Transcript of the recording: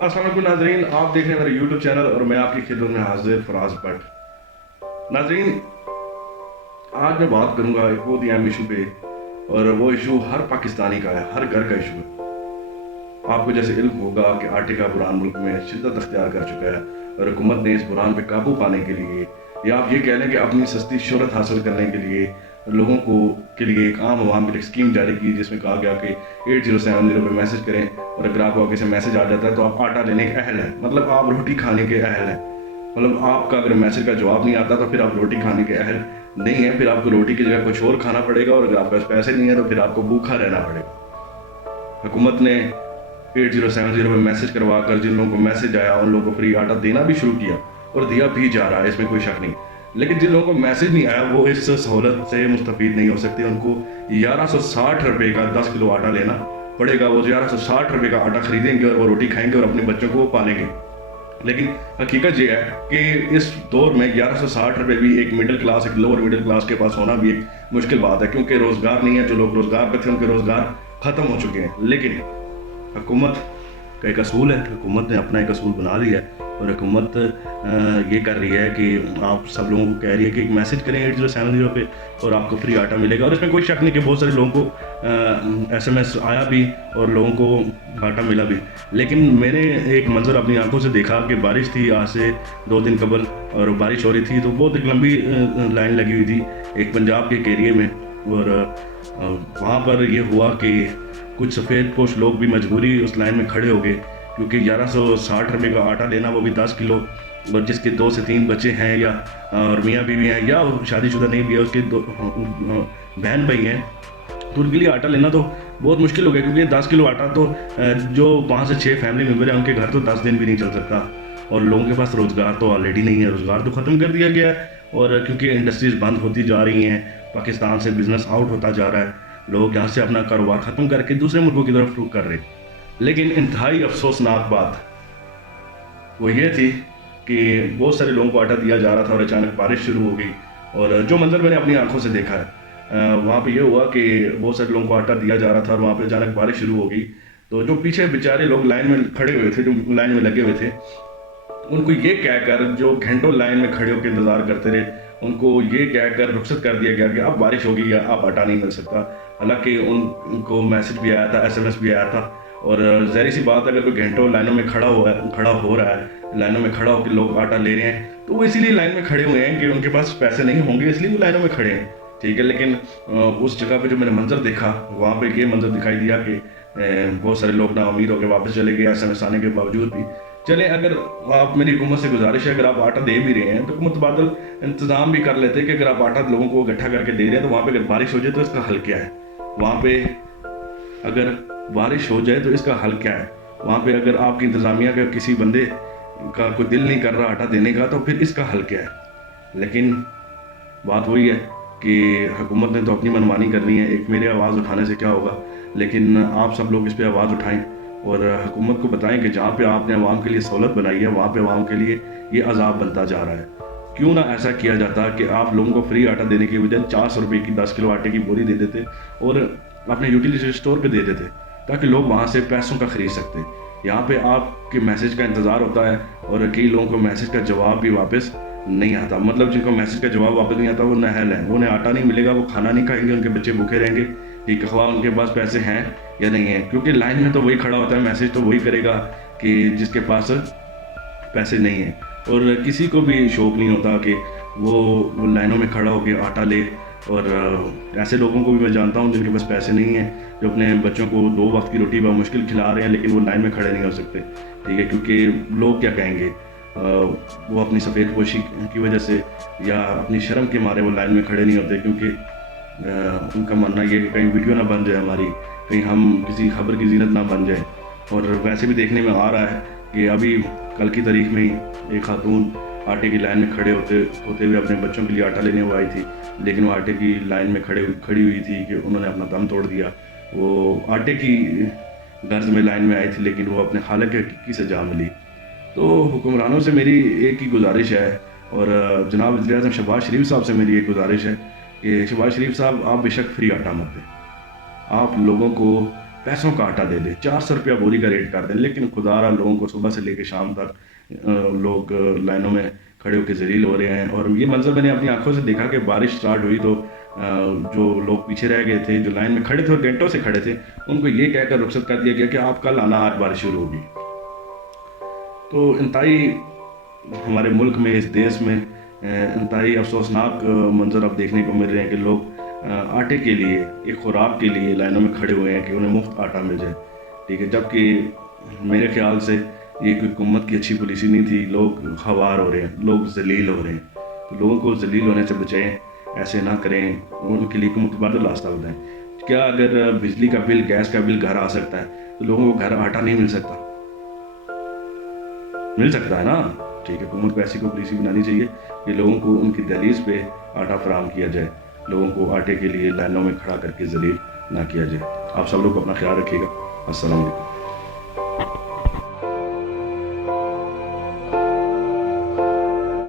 अस्सलाम वालेकुम नाज़रीन, आप देख रहे हैं मेरा यूट्यूब चैनल और मैं आपकी खिदमत में हाजिर फराज भट्ट। नाज़रीन, आज मैं बात करूंगा एक बहुत ही अहम इशू पे, और वो इशू हर पाकिस्तानी का है, हर घर का इशू है। आपको जैसे इल्म होगा कि आटे का बुरान मुल्क में शिद्दत अख्तियार कर चुका है, और हुकूमत ने इस बुरान पे काबू पाने के लिए, या आप ये कह लें कि अपनी सस्ती शोहरत हासिल करने के लिए, लोगों को के लिए एक आम आवाम की एक स्कीम जारी की, जिसमें कहा गया कि 8070 पे मैसेज करें, और अगर आपको आगे से मैसेज आ जाता है तो आप आटा लेने के अहल हैं, मतलब आप रोटी खाने के अहल हैं। मतलब आपका अगर मैसेज का जवाब नहीं आता तो फिर आप रोटी खाने के अहल नहीं है, फिर आपको रोटी की जगह कुछ और खाना पड़ेगा, और अगर आपके पास पैसे नहीं है तो फिर आपको भूखा रहना पड़ेगा। हुकूमत ने 8070 में मैसेज करवा कर जिन लोगों को मैसेज आया उन लोगों को फ्री आटा देना भी शुरू किया, और दिया भी जा रहा है, इसमें कोई शक नहीं। लेकिन जिन लोगों को मैसेज नहीं आया वो इस सहूलत से मुस्तफीद नहीं हो सकते। उनको 1160 रुपये का 10 किलो आटा लेना पड़ेगा। वो 1160 रुपये का आटा खरीदेंगे और वो रोटी खाएंगे और अपने बच्चों को वो पालेंगे। लेकिन हकीकत ये है कि इस दौर में 1160 रुपये भी एक मिडिल क्लास, एक लोअर मिडिल क्लास के पास होना भी एक मुश्किल बात है, क्योंकि रोज़गार नहीं है। जो लोग रोज़गार पे थे उनके रोज़गार ख़त्म हो चुके हैं। लेकिन हुकूमत का एक असूल है, हुकूमत ने अपना एक असूल बना लिया है, और हुकूमत ये कर रही है कि आप सब लोगों को कह रही है कि एक मैसेज करें 8070 पे और आपको फ्री आटा मिलेगा। और इसमें कोई शक नहीं कि बहुत सारे लोगों को SMS आया भी और लोगों को आटा मिला भी। लेकिन मैंने एक मंजर अपनी आंखों से देखा कि बारिश थी आज से 2 दिन कबल, और बारिश हो रही थी तो बहुत एक लंबी लाइन लगी हुई थी एक पंजाब के एक एरिए में, और वहाँ पर ये हुआ कि कुछ सफ़ेद पोश लोग भी मजबूरी उस लाइन में खड़े हो गए, क्योंकि 1160 रुपये का आटा लेना, वो भी 10 किलो, और जिसके 2 से 3 बच्चे हैं, या और मियाँ बीवी हैं, या शादीशुदा नहीं भी है, उसके 2 बहन भाई हैं, तो उनके लिए आटा लेना तो बहुत मुश्किल हो गया। क्योंकि 10 किलो आटा तो जो 5 से 6 फैमिली मेम्बर हैं उनके घर तो 10 दिन भी नहीं चल सकता, और लोगों के पास रोज़गार तो ऑलरेडी नहीं है, रोज़गार तो ख़त्म कर दिया गया है। और क्योंकि इंडस्ट्रीज़ बंद होती जा रही हैं, पाकिस्तान से बिज़नेस आउट होता जा रहा है, लोग यहाँ से अपना कारोबार ख़त्म करके दूसरे मुल्कों की तरफ रुख कर रहे हैं। लेकिन इंतहाई अफसोसनाक बात वो ये थी कि बहुत सारे लोगों को आटा दिया जा रहा था और अचानक बारिश शुरू हो गई। और जो मंजर मैंने अपनी आंखों से देखा है, वहाँ पे ये हुआ कि बहुत सारे लोगों को आटा दिया जा रहा था और वहाँ पे अचानक बारिश शुरू हो गई। तो जो पीछे बेचारे लोग लाइन में खड़े हुए थे, जो लाइन में लगे हुए थे, उनको ये कहकर, जो घंटों लाइन में खड़े होकर इंतज़ार करते रहे, उनको ये कहकर रुखसत कर दिया गया कि अब बारिश होगी या अब आटा नहीं मिल सकता। हालांकि उनको मैसेज भी आया था, SMS भी आया था। और ज़ाहिर सी बात है, अगर कोई घंटों लाइनों में खड़ा हो रहा है, लाइनों में खड़ा होकर लोग आटा ले रहे हैं, तो वो इसीलिए लाइन में खड़े हुए हैं कि उनके पास पैसे नहीं होंगे, इसलिए वो लाइनों में खड़े हैं। ठीक है, लेकिन उस जगह पे जो मैंने मंजर देखा, वहाँ पे ये मंजर दिखाई दिया कि बहुत सारे लोग ना उम्मीद होकर वापस चले गए SMS आने के बावजूद भी। चले, अगर आप, मेरी हुकूमत से गुजारिश है, अगर आप आटा दे भी रहे हैं तो मुतबादल इंतज़ाम भी कर लेते कि अगर आप आटा लोगों को इकट्ठा करके दे रहे हैं तो वहाँ पे अगर बारिश हो जाए तो इसका हल क्या है। वहाँ पे अगर बारिश हो जाए तो इसका हल क्या है। वहाँ पे अगर आपकी इंतज़ामिया का किसी बंदे का कोई दिल नहीं कर रहा आटा देने का, तो फिर इसका हल क्या है। लेकिन बात वही है कि हुकूमत ने तो अपनी मनमानी करनी है। एक मेरे आवाज़ उठाने से क्या होगा, लेकिन आप सब लोग इस पर आवाज़ उठाएं और हुकूमत को बताएं कि जहाँ पे आपने आवाम के लिए सहूलत बनाई है, वहाँ पे आवाम के लिए ये अजाब बनता जा रहा है। क्यों ना ऐसा किया जाता कि आप लोगों को फ्री आटा देने की बजाय 400 रुपये की 10 किलो आटे की बोरी दे देते और अपने यूटिलिटी स्टोर पे दे देते, ताकि लोग वहाँ से पैसों का खरीद सकते। यहाँ पे आपके मैसेज का इंतज़ार होता है, और कई लोगों को मैसेज का जवाब भी वापस नहीं आता। मतलब जिनको मैसेज का जवाब वापस नहीं आता वो नाअहल है, उन्हें आटा नहीं मिलेगा, वो खाना नहीं खाएंगे, उनके बच्चे भूखे रहेंगे। ठीक, ख्वाह उनके पास पैसे हैं या नहीं है, क्योंकि लाइन में तो वही खड़ा होता है, मैसेज तो वही करेगा कि जिसके पास पैसे नहीं है। और किसी को भी शौक़ नहीं होता कि वो लाइनों में खड़ा होकर आटा ले। और ऐसे लोगों को भी मैं जानता हूँ जिनके पास पैसे नहीं हैं, जो अपने बच्चों को 2 वक्त की रोटी मुश्किल खिला रहे हैं, लेकिन वो लाइन में खड़े नहीं हो सकते। ठीक है, क्योंकि लोग क्या कहेंगे, वो अपनी सफ़ेद पोशी की वजह से या अपनी शर्म के मारे वो लाइन में खड़े नहीं होते, क्योंकि उनका मानना ये है कि कहीं वीडियो ना बन जाए हमारी, कहीं हम किसी खबर की जीनत ना बन जाए। और वैसे भी देखने में आ रहा है कि अभी कल की तारीख में ही एक खातून आटे की लाइन में खड़े होते हुए अपने बच्चों के लिए आटा लेने वो आई थी, लेकिन वो आटे की लाइन में खड़ी हुई थी कि उन्होंने अपना दम तोड़ दिया। वो आटे की गर्ज में लाइन में आई थी, लेकिन वो अपने खालिक की सजा मिली। तो हुक्मरानों से मेरी एक ही गुजारिश है, और जनाब वज़ीर-ए-आज़म शहबाज शरीफ साहब से मेरी एक गुजारिश है कि शहबाज शरीफ साहब, आप बेशक फ्री आटा मत दें, आप लोगों को پیسوں کا آٹا دے دیں, 400 روپیہ بوری کا ریٹ کر دیں, لیکن خدا را لوگوں کو صبح سے لے کے شام تک لوگ لائنوں میں کھڑے ہو کے ذلیل ہو رہے ہیں. اور یہ منظر میں نے اپنی آنکھوں سے دیکھا کہ بارش سٹارٹ ہوئی تو جو لوگ پیچھے رہ گئے تھے, جو لائن میں کھڑے تھے اور گھنٹوں سے کھڑے تھے, ان کو یہ کہہ کر رخصت کر دیا گیا کہ آپ کل آنا, آج بارش شروع ہوگی. تو انتہائی ہمارے ملک میں, اس دیش میں انتہائی افسوسناک منظر اب دیکھنے کو مل رہے ہیں کہ لوگ آٹے کے لیے, ایک خوراک کے لیے لائنوں میں کھڑے ہوئے ہیں کہ انہیں مفت آٹا مل جائے. ٹھیک ہے, جبکہ میرے خیال سے یہ کوئی حکومت کی اچھی پالیسی نہیں تھی. لوگ خوار ہو رہے ہیں, لوگ ذلیل ہو رہے ہیں, تو لوگوں کو ذلیل ہونے سے بچائیں, ایسے نہ کریں, ان کے لیے کوئی متبادل راستہ بتائیں. کیا اگر بجلی کا بل, گیس کا بل گھر آ سکتا ہے تو لوگوں کو گھر آٹا نہیں مل سکتا؟ مل سکتا ہے نا. ٹھیک ہے, حکومت کو ایسی کوئی پالیسی بنانی چاہیے کہ لوگوں کو ان کی دہلیز پہ آٹا فراہم کیا جائے, لوگوں کو آٹے کے لیے لائنوں میں کھڑا کر کے ذلیل نہ کیا جائے. آپ سب لوگ اپنا خیال رکھیے گا. السلام علیکم.